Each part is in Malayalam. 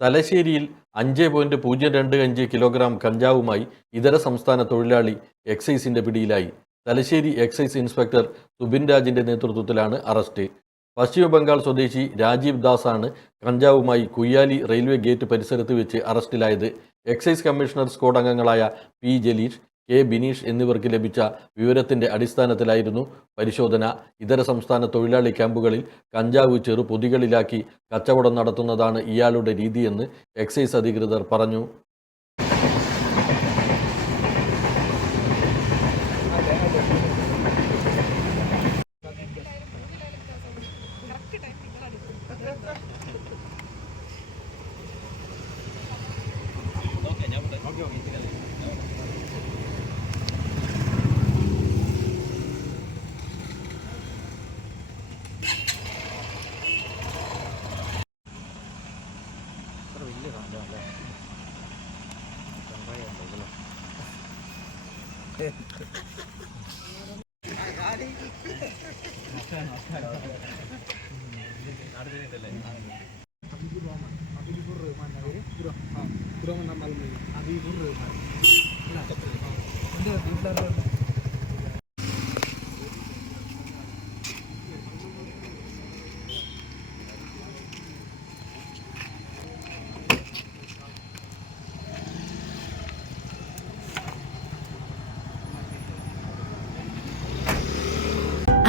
തലശ്ശേരിയിൽ 5.025 കിലോഗ്രാം കഞ്ചാവുമായി ഇതര സംസ്ഥാന തൊഴിലാളി എക്സൈസിന്റെ പിടിയിലായി. തലശ്ശേരി എക്സൈസ് ഇൻസ്പെക്ടർ സുബിൻ രാജിന്റെ നേതൃത്വത്തിലാണ് അറസ്റ്റ്. പശ്ചിമബംഗാൾ സ്വദേശി രാജീവ് ദാസാണ് കഞ്ചാവുമായി കുയ്യാലി റെയിൽവേ ഗേറ്റ് പരിസരത്ത് വെച്ച് അറസ്റ്റിലായത്. എക്സൈസ് കമ്മീഷണർ സ്ക്വാഡ് അംഗങ്ങളായ പി ജലീഷ്, കെ ബിനീഷ് എന്നിവർക്ക് ലഭിച്ച വിവരത്തിന്റെ അടിസ്ഥാനത്തിലായിരുന്നു പരിശോധന. ഇതര സംസ്ഥാന തൊഴിലാളി ക്യാമ്പുകളിൽ കഞ്ചാവ് ചെറുപൊതികളിലാക്കി കച്ചവടം നടത്തുന്നതാണ് ഇയാളുടെ രീതിയെന്ന് എക്സൈസ് അധികൃതർ പറഞ്ഞു.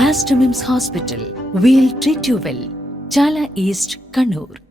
Aster MIMS Hospital. We'll treat you well. Chala East, Kannur.